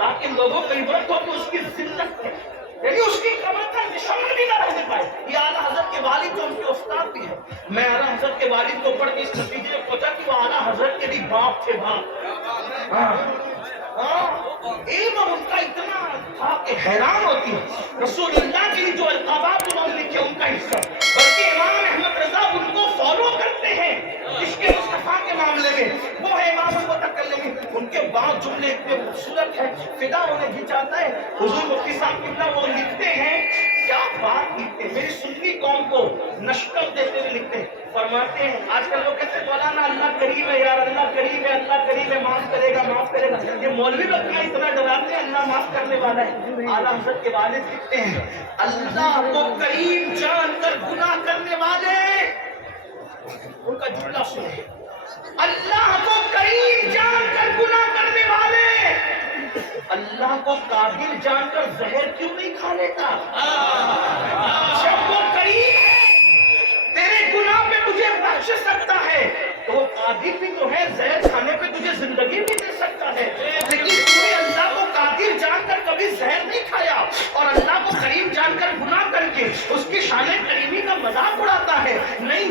تاکہ لوگوں کو عبرت ہو کہ اس کی زندت ہے، یعنی اس کی قبر کا نشان بھی نہ رہنے پائے. یہ اعلیٰ حضرت کے والد جو ان کے استاد بھی ہیں. میں اعلیٰ حضرت کے والد کو پڑھ کے اس نتیجے میں پہنچا کہ وہ اعلیٰ حضرت کے بھی باپ تھے. باپ علم ان کا اتنا تھا کہ حیران ہوتی ہے. رسول اللہ کے لیے جو القابات انہوں نے لکھے ان کا حصہ، بلکہ امام احمد رضا ان کو فالو کرتے ہیں عشق مصطفیٰ کے معاملے میں. وہ ہے امام المتکلمین. ان کے بعض جملے اتنے خوبصورت ہیں، فدا انہیں بھی چاہتا ہے. حضور مفتی صاحب قبلہ وہ لکھتے ہیں، کیا بات لکھتے ہیں، میری سنی قوم کو نشکل دیتے ہوئے لکھتے ہیں. فرماتے ہیں آج کل لوگ کہتے ہیں مولانا اللہ قریب ہے یار، اللہ قریب ہے، اللہ قریب ہے، معاف کرے گا، معاف کرے گا. یہ مولوی لوگ کیا اتنا ڈراتے ہیں اللہ معاف کرنے والا ہے. اعلیٰ حضرت کے والد لکھتے ہیں اللہ کو قریب جان کر گناہ کرنے والے، ان کا جملہ سنیں، اللہ کو قریب جان کر گناہ کرنے والے اللہ کو قابل جان کر زہر کیوں نہیں کھا لیتا؟ جب وہ قریب ہے تیرے گناہ پہ تجھے بخش سکتا ہے تو وہ قادر بھی تو ہے، زہر کھانے پہ تجھے زندگی بھی دے سکتا ہے. لیکن تم نے اللہ کو قادر جان کر کبھی زہر نہیں کھایا اور اللہ کو کریم جان کر گناہ کر کے اس کی شان کریمی کا مذاق اڑاتا ہے. نہیں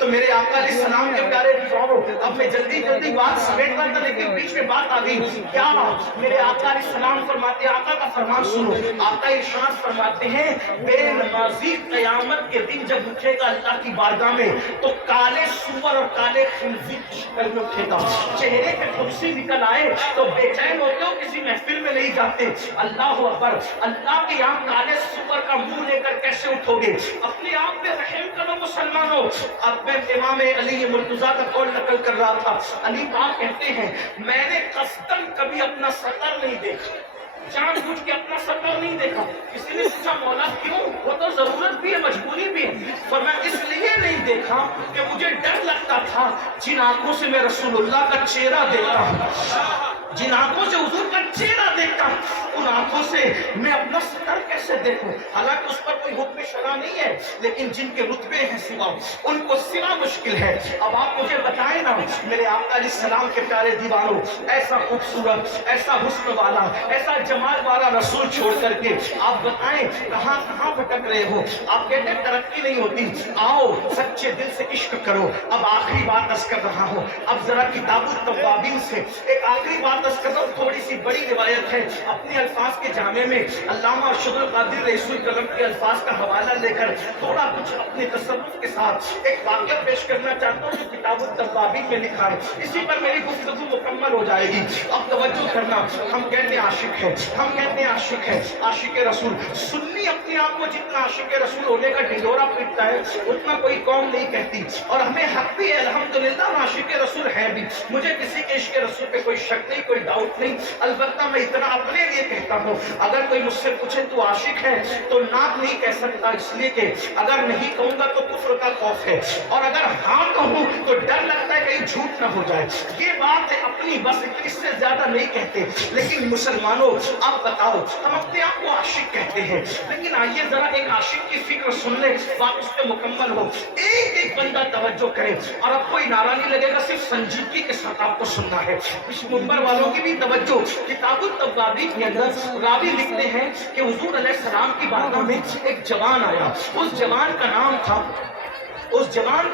تو میرے آقا علیہ السلام کے پیارے رسولوں، اب میں جلدی بات سمیٹ رہا تھا لیکن بیچ میں بات آ گئی. کیا میرے آقا علیہ السلام فرماتے ہیں، آقا کا فرمان سنو. آقا ارشاد فرماتے ہیں بے نمازی قیامت کے دن جب اٹھے گا اللہ کی بارگاہ میں تو کالے سور اور کالے خنزیر کی شکل میں اٹھے گا. چہرے پہ کرسی نکل آئے تو بے چین ہوتے ہو، کسی محفل میں نہیں جاتے. اللہ اکبر، اللہ کے یہاں کالے سور کا منہ لے کر کیسے اٹھو گے؟ اپنے آپ پہ رحم کرو مسلمانوں. اب میں امام علی مرتضیٰ کا قول نقل کر رہا تھا. علی پاک کہتے ہیں میں نے قصداً کبھی اپنا سطر نہیں دیکھا، جان بوجھ کے اپنا سطر نہیں دیکھا. کسی نے پوچھا مولا کیوں؟ وہ تو ضرورت بھی ہے، مجبوری بھی ہے. اور میں اس لیے نہیں دیکھا کہ مجھے ڈر لگتا تھا جن آنکھوں سے میں رسول اللہ کا چہرہ دیکھتا ہوں، جن آنکھوں سے حضور کا چہرہ دیکھتا ہوں، ان آنکھوں سے میں اپنا سطر کیسے دیکھوں؟ حالانکہ اس پر کوئی حکم شرع نہیں ہے، لیکن جن کے رتبے ہیں سوا ان کو سوا مشکل ہے. اب آپ مجھے بتائیں نا میرے آقا علیہ السلام کے پیارے دیوانوں، ایسا خوبصورت، ایسا حسن والا، ایسا جمال والا رسول چھوڑ کر کے آپ بتائیں کہاں بھٹک رہے ہو؟ آپ کہتے ہیں ترقی نہیں ہوتی. آؤ سچے دل سے عشق کرو. اب آخری بات عرض کر رہا ہوں، اب ذرا کتاب التوابین سے ایک آخری بات عرض کر رہا ہوں. تھوڑی سی بڑی روایت ہے، اپنے الفاظ کے جامع میں علامہ ارشد القادر رئیس القلم کے الفاظ کا حوالہ لے کر تھوڑا کچھ اپنے تصرف کے ساتھ ایک واقعہ پیش کرنا چاہتا ہوں جو کتاب التوابین میں لکھا ہے. اسی پر میری گفتگو مکمل ہو جائے گی. اب توجہ کرنا، ہم کہتے ہیں عاشق ہے، ہم کہتے ہیں عاشق ہے، عاشق رسول. سنی اپنے آپ کو جتنا عاشق رسول ہونے کا ڈھنڈورا پیٹتا ہے اتنا کوئی قوم نہیں کہتی، اور ہمیں حق بھی ہے الحمدللہ ہم عاشق رسول ہیں بھی. مجھے کسی کے عشق رسول پہ کوئی شک نہیں، کوئی ڈاؤٹ نہیں. البتہ میں اتنا اپنے لیے کہتا ہوں، اگر کوئی مجھ سے پوچھے تو عاشق ہے تو نعت نہیں کہہ سکتا، اس لیے کہ اگر نہیں کہوں گا تو کفر کا خوف ہے، اور اگر ہاں کہوں تو ڈر لگتا ہے کہیں جھوٹ نہ ہو جائے. یہ بات ہے اپنی، بس اس سے زیادہ نہیں کہتے. لیکن مسلمانوں آپ بتاؤ، ہم اپنے آپ کو عاشق کہتے ہیں، لیکن آئیے ذرا ایک عاشق کی فکر سن لیں، بات اس پہ مکمل ہو. ایک بندہ توجہ کرے، اور اب کوئی نعرہ نہیں لگے گا، صرف سنجیدگی کے ساتھ آپ کو سننا ہے. اس منبر والوں کی بھی توجہ. کتاب التوابین کے اندر راوی لکھتے ہیں کہ حضور علیہ السلام کی بارگاہ میں ایک جوان آیا. اس جوان کا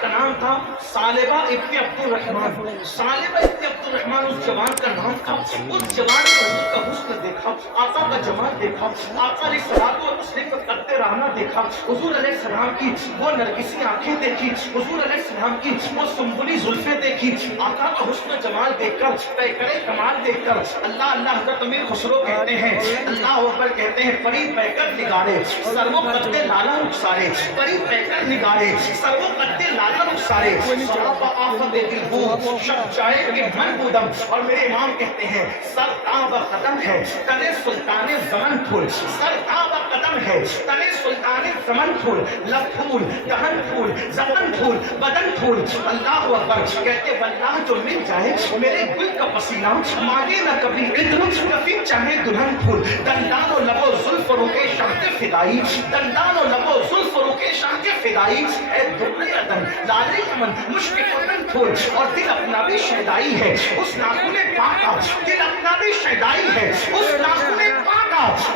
نام تھا ثعلبہ ابن عبد الرحمن. ثعلبہ ابن عبد الرحمن اس جوان کا نام تھا. اس جوان نے حضور کا حسن دیکھا، آقا کا جمال دیکھا، آقا علیہ الصلوۃ والتسلیم کا قد رہنا دیکھا، حضور علیہ السلام کی وہ نرگسی آنکھیں دیکھی، حضور علیہ السلام کی وہ سنبلی زلفیں دیکھی. آقا کا حسن جمال دیکھ کر، پیکر کمال دیکھ کر اللہ اللہ حضرت امیر خسرو کہتے ہیں، اللہ اکبر کہتے ہیں، پری پیکر نگارے سرو قد لالا رخسارے، پری پیکر نگارے سرو قد لالا رخسارے، سراپا آفت دل ہو شب جائے کہ من بودم. اور میرے امام کہتے ہیں سر تاب قدم ہے تنے سلطان زمن پھول، سر تاب قدم ہے تنے سلطان زمن پھول، لب پھول، دہن پھول، زبان پھول، بدن پھول. اللہ اکبر کہتے واللہ جو مل جائے میرے گل کا پسینہ، مانگے نہ کبھی عطر کبھی چاہے دلہن پھول. دندان و لب و زلف روکے شاہ کے فدائی، دندان و لب و زلف روکے شاہ کے فدائی. اے دبلے عدن لالے چمن مشک پتن پھول، اور دل اپنا بھی شیدائی ہے اس ناخن پاکا، دل اپنا بھی شیدائی ہے اس ناخن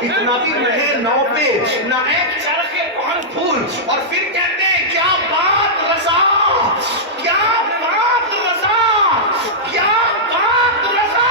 اتنا بھی رہے نو پہ نہ ایک چرخے پہن پھول. اور پھر کہتے ہیں کیا بات رضا, کیا بات رضا, کیا بات رضا.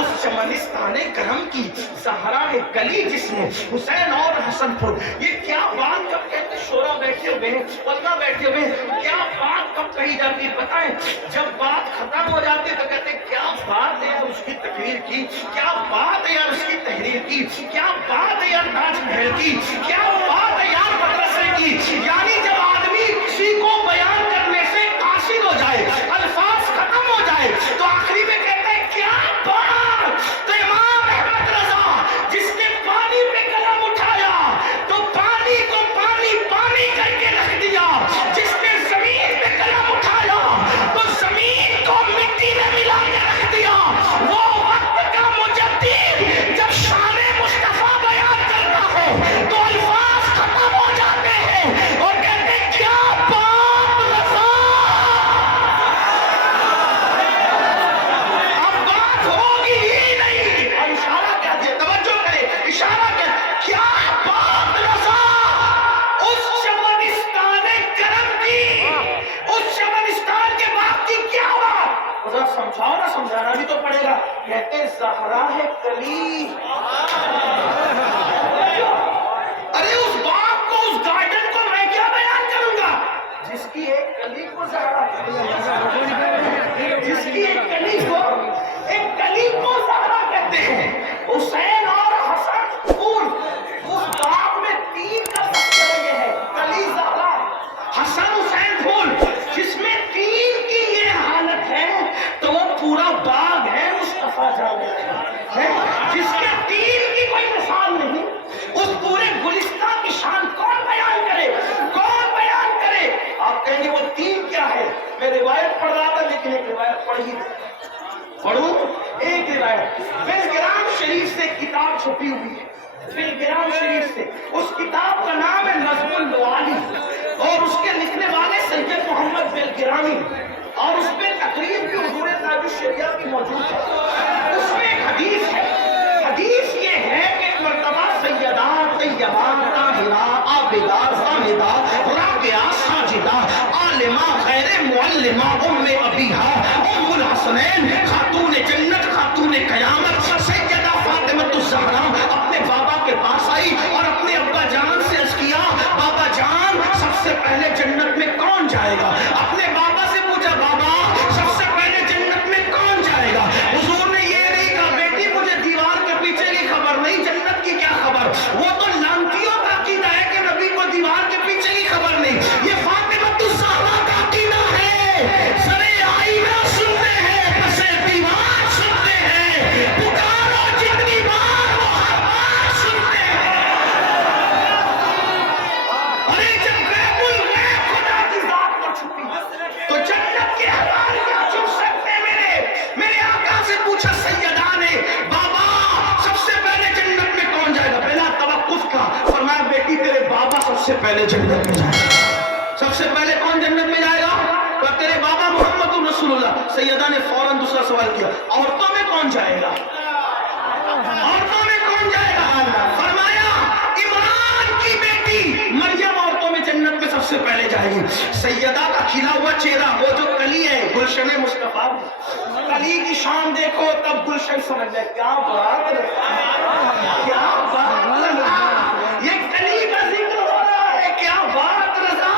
اس چمنستان کرم کی زہرا ہے کلی جس میں حسین اور حسن پر. یہ کیا بات کب کہتے شورا بیٹھے ہوئے ہیں, واللہ بیٹھے ہوئے ہیں, کیا بات کب کہی جاتی ہے پتہ ہے؟ جب بات ختم ہو جاتی ہے تو کہتے ہیں کیا بات ہے یار اس کی تقریر کی, کیا بات ہے یار اس کی تحریر کی, کیا بات ہے یار تاج محل کی, کیا بات ہے یار مدرسے کی. یعنی جب آدمی کسی کو بیان کرنے سے قاصر ہو جائے, الفاظ ختم ہو جائے, تو آخری میں کہتے ہیں کیا بات. تو امام احمد رضا جس نے پانی پہ قلم اٹھایا تو پانی کو پانی پانی کر کے رکھ دیا, جس نے زمین پہ قلم اٹھایا تو زمین کو مٹی میں ملا کے رکھ دیا. وہ وقت کا مجدد جب شان مصطفیٰ بیان کرتا ہے تو الفاظ ختم ہو جاتے ہیں اور کہتے ہیں کیا بات رضا. اب بات ہوگی ہی نہیں. اور اشارہ کیا دیا, توجہ کرے, اشارہ کیا بات رضا. اس چمنستان کرم کی, اس چمنستان کے باغ کی کیا بات. ذرا سمجھاؤ نا, سمجھانا بھی تو پڑے گا. کہتے زہرا ہے کلی. ارے اس باغ کو, اس گارڈن کو میں کیا بیان کروں گا جس کی ایک کلی کو زہرا کہتے ہیں, جس کی ایک کلی کو زہرا کہتے ہیں. حسین اور حسن پھول, اس باغ میں تین کا سکتے یہ ہے, کلی زہرا, حسن حسین پھول, جس میں تین کی یہ حالت ہے تو وہ پورا باغ ہے مصطفیٰ جان ہے, جس کے تین کی کوئی مثال نہیں. اس پورے گلستان کی شان کون بیان کرے, کون بیان کرے. آپ کہیں گے وہ تین کیا ہے. میں روایت پڑھ رہا تھا لیکن ایک روایت پڑھی پڑھوں. ایک روایت بلگرام شریف سے کتاب چھپی ہوئی ہے, بلگرام شریف سے. اس کتاب کا نام ہے نظم اللوالی اور اس کے لکھنے والے سید محمد بلگرامی, اور اس میں تقریر بھی حضور تاج الشریعہ کی موجود ہے. اس میں ایک حدیث ہے. حدیث یہ ہے کہ ایک مرتبہ سیدات طیبات طاہرات عابدات حامدات راکعات ساجدات عالمہ غیر معلمہ ام ابیہا ام الحسنین خاتون جنت خاتون قیامت سیدہ فاطمہ الزہرا اپنے بابا کے پاس آئی اور اپنے ابا جان سے عرض کیا, بابا جان سب سے پہلے جنت میں کون جائے گا. اپنے بابا سے پوچھا, بابا سب سے پہلے جنت میں کون جائے گا. حضور نے یہ نہیں کہا بیٹی مجھے دیوار کے پیچھے کی خبر نہیں, جنت کی کیا خبر. وہ تو لانتیوں کا عقیدہ ہے کہ نبی کو دیوار کے پیچھے کی خبر نہیں. یہ فاطمہ الزہرا کا عقیدہ ہے. سرے آئینہ سنتے ہیں, پسے دیوار سنتے ہیں, پکارو جتنی بار وہ ہر بار سنتے ہیں. ارے جب غیب الغیب خدا کی ذات میں چھپی تو جنت کے حوالے کیا چھپ سکتے. میرے آقا سے پوچھا سیدہ نے, بابا سب سے پہلے جنت میں کون جائے گا. بلا توقف کا فرمایا, بیٹی تیرے بابا سب سے پہلے جنت میں جائے گا. سب سے پہلے کون جنت میں جائے گا. تو تیرے بابا محمد رسول اللہ. سیدہ نے فوراً دوسرا سوال کیا, عورتوں میں کون جائے گا, عورتوں میں کون جائے گا. فرمایا عمران کی بیٹی مریم عورتوں میں جنت میں سب سے پہلے جائے گی. سیدہ کا کھلا ہوا چہرہ, وہ جو کلی ہے گلشن مصطفیٰ, کلی کی شان دیکھو تب گلشن سمجھ جائے. کیا بات ہے, کیا بات رضا, یہ کلی کا ذکر ہو رہا ہے. کیا بات رضا.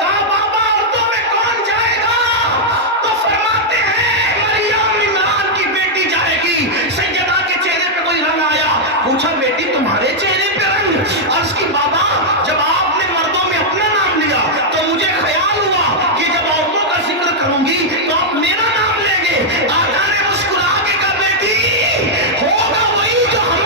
کہا بابا عورتوں میں کون جائے گا, تو فرماتے ہیں مریم عمران کی بیٹی جائے گی. سیدہ کے چہرے پہ کوئی رنگ آیا, پوچھا بیٹی تمہارے چہرے پہ رنگ. عرض کی بابا جب آپ نے مردوں میں اپنا نام لیا تو مجھے خیال ہوا کہ جب عورتوں کا ذکر کروں گی تو آپ میرا نام لیں گے. آقا نے مسکرا کے کہا بیٹی ہوگا وہی جو ہم